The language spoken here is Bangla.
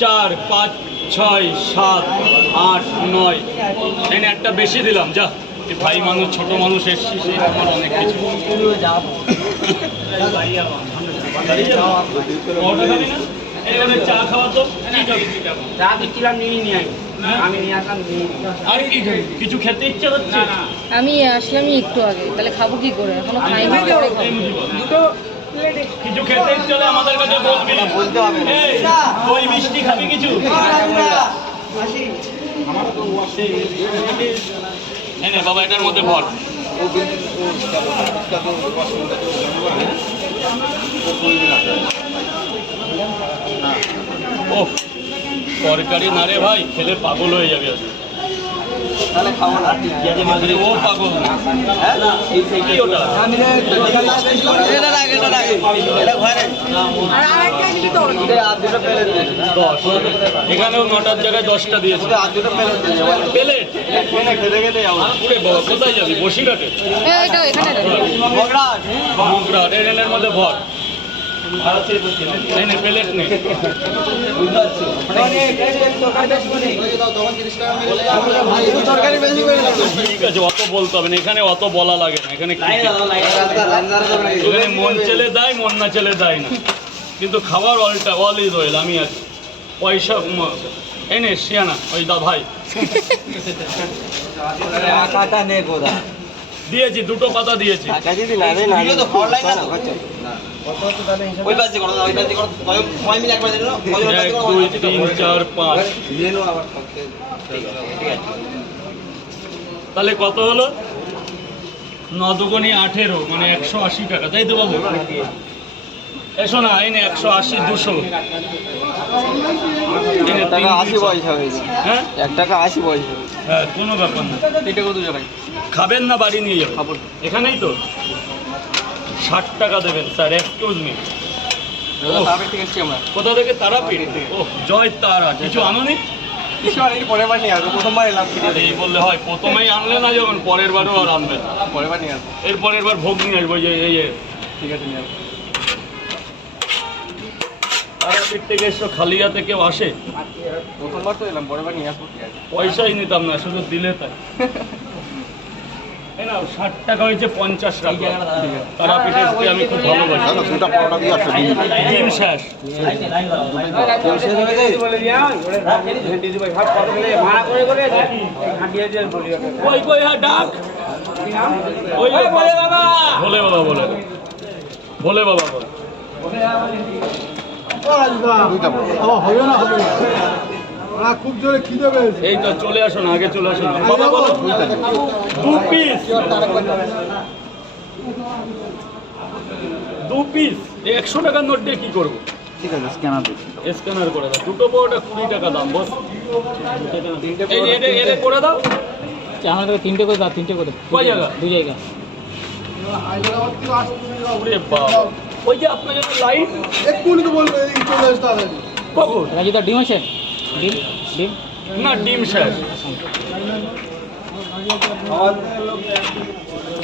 চার পাঁচ ছয় সাত আট নয়। এনে একটা বেশি দিলাম যা। ভাই মানুষ ছোট মানুষ এসছি সেই আমার অনেক কিছু। চা খাওয়া তো চা দিচ্ছিলাম নিয়ে নিয়ে আসলাম খেতে ইচ্ছা হচ্ছে? আমি আসলামই একটু আগে তাহলে খাব কি করে? এখনও খাইনি। দুটো কাছে বলবি দই মিষ্টি খাবি কিছু? বাবা এটার মধ্যে ভর। ও তরকারি না রে ভাই খেলে পাগল হয়ে যাবে আজকে। তাহলে খাব না। আরে ও পাগল। না কি ওটা? এটা রাখ এটা রাখ। এটা ঘরে। এটা আর দুটো প্লেট দে দশ। এখানেও নটার জায়গায় দশটা দিয়েছে। আর দুটো প্লেট কোথায় যাবি? বসিরহাটে? এই, এটা এখানে। রে। মগরাট মগরা ট্রেনের মধ্যে ভর। অত বলতে হবে না এখানে অত বলা লাগে না এখানে মন চেলে দেয় মন না চেলে দেয় না কিন্তু খাবার অলটা অল ইজ ওয়েল আমি আছি পয়সা ম- এই নে শিয়ানা ওই দা ভাই দিয়েছি দুটো পাতা দিয়েছি তাহলে কত হলো? ন দুগুনি আঠেরো মানে একশো আশি টাকা। তাই তো বাবু? এসো না এই একশো আশি দুশো। হ্যাঁ? হ্যাঁ কোনো ব্যাপার না। খাবেন না বাড়ি নিয়ে খাব। এখানেই তো? ষাট টাকা দেবেন স্যার এক্সকিউজ মি কোথা থেকে? তারাপীঠ? ও জয় তারা কিছু আনুনি? পরের বার নিয়ে আসব। প্রথমবার এলাম আর এই বললে হয় প্রথমেই আনলে না যখন পরের বারও আর না। পরের বার নিয়ে আসব। এর পরের বার ভোগ নিয়ে আসব যে এই ঠিক আছে নিয়ে আসব। তারাপীঠ থেকে এসো খালি হাতে কেউ আসে? প্রথমবার তো এলাম পরের বার নিয়ে আসব পয়সাই নিতাম না শুধু দিলে তাই। ষাট টাকা হয়েছে পঞ্চাশ টাকা তারাপীঠে এসে আমি খুব ভালোবাসি দুটা পরোটা দিয়ে আসো ডিম। কই কই হ্যাঁ ডাক। ওই বাবা। বাবা বলে। ভোলে বাবা বলে। দুইটা পরোটা। হবে না হবে খুব জোরে খিদে পেয়েছে। এই তো চলে আসো না আগে চলে আসো না বাবা বলো। দু পিস। দু পিস। একশো টাকার নোট দিয়ে কি করব? ঠিক আছে স্ক্যানার দিচ্ছি স্ক্যানার করে দাও। দুটো পরোটা কুড়ি টাকা দাম বস। এই এটা এটা করে দাও। তিনটে করে দাও তিনটে করে। কয় জায়গা? দুই জায়গা। ওই যে আপনার লাইট? এক্ষুনি তো বলবে কখন? রাজুদা ডিম আছে? ডিম ডিম না ডিম শেষ